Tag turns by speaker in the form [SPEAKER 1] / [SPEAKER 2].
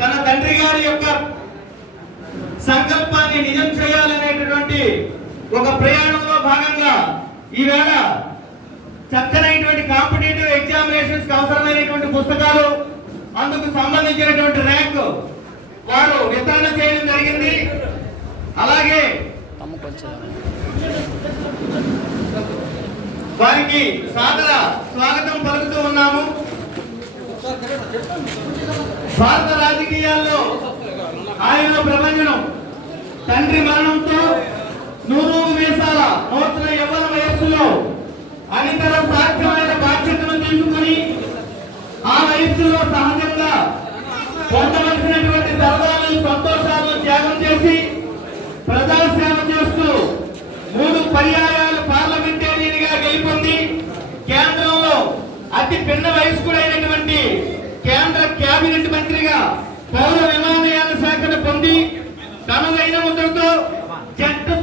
[SPEAKER 1] తన తండ్రి గారి యొక్క సంకల్పాన్ని నిజం చేయాలనేటటువంటి ఒక ప్రయాణంలో భాగంగా ఈవేళ చక్కనైనటువంటి కాంపిటేటివ్ ఎగ్జామినేషన్స్ అవసరమైనటువంటి పుస్తకాలు అందుకు సంబంధించినటువంటి ర్యాంక్ వారు వితరణ చేయడం జరిగింది. అలాగే వారికి సాదర స్వాగతం పలుకుతూ ఉన్నాము. భారత రాజకీయాల్లో ఆయన ప్రభంజనం. తండ్రి మరణంతో నూరు వేసాల నూతన యవ్వన వయస్సులో అనితర సాధ్యమైన బాధ్యతను తీసుకుని ఆ వయస్సులో సహజంగా పొందవలసినటువంటి సరదాలు సంతోషాలను త్యాగం చేసి ప్రజాసేవ చేస్తూ మూడు పర్యాయాలు పార్లమెంటేరియన్గా గెలుపొంది కేంద్రంలో అతి పిన్న వయస్కుడైనటువంటి పౌర విమానయాన శాఖను పొంది తనదైన ముద్రతో జట్టు